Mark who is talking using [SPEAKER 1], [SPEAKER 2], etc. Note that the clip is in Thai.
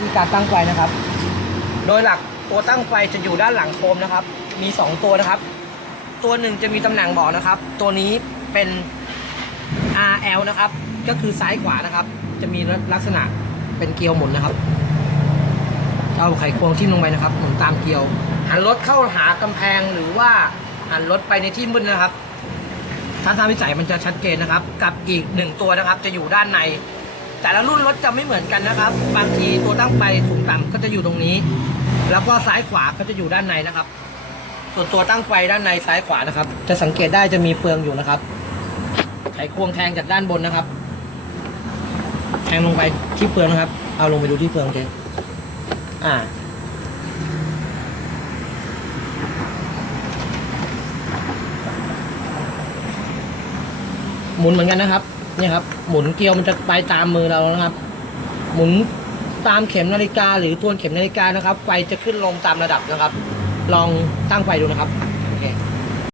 [SPEAKER 1] วิธีการตั้งไฟนะครับ โดยหลักตัวตั้งไฟจะอยู่ด้านหลังโคมนะครับ มี 2 ตัวนะครับ ตัวหนึ่งจะมีตำแหน่งบอกนะครับ ตัวนี้เป็น RL นะครับ ก็คือซ้ายขวานะครับ จะมีลักษณะเป็นเกลียวหมุนนะครับ เอาไขควงทิ่ลงไปนะครับ หมุนตามเกลียว หันรถเข้าหากำแพงหรือว่าหันรถไปในที่มืดนะครับทัศนวิสัยมันจะชัดเจนนะครับ กับอีกหนึ่งตัวนะครับ จะอยู่ด้านใน แต่ละรุ่นรถจะไม่เหมือนกันนะครับ บางทีตัวตั้งไฟสูงต่ำก็จะอยู่ตรงนี้ แล้วก็ซ้ายขวาก็จะอยู่ด้านในนะครับ ส่วนตัวตั้งไฟด้านในซ้ายขวานะครับ จะสังเกตได้จะมีเฟืองอยู่นะครับไขควงแทงจากด้านบนนะครับ แทงลงไปที่เฟืองนะครับ เอาลงไปดูที่เฟืองเจ๊อ่าหมุนเหมือนกันนะครับ เนี่ยครับ หมุนเกลียวมันจะไปตามมือเรานะครับ หมุนตามเข็มนาฬิกา หรือทวนเข็มนาฬิกานะครับ ไฟจะขึ้นลงตามระดับนะครับ ลองตั้งไฟดูนะครับ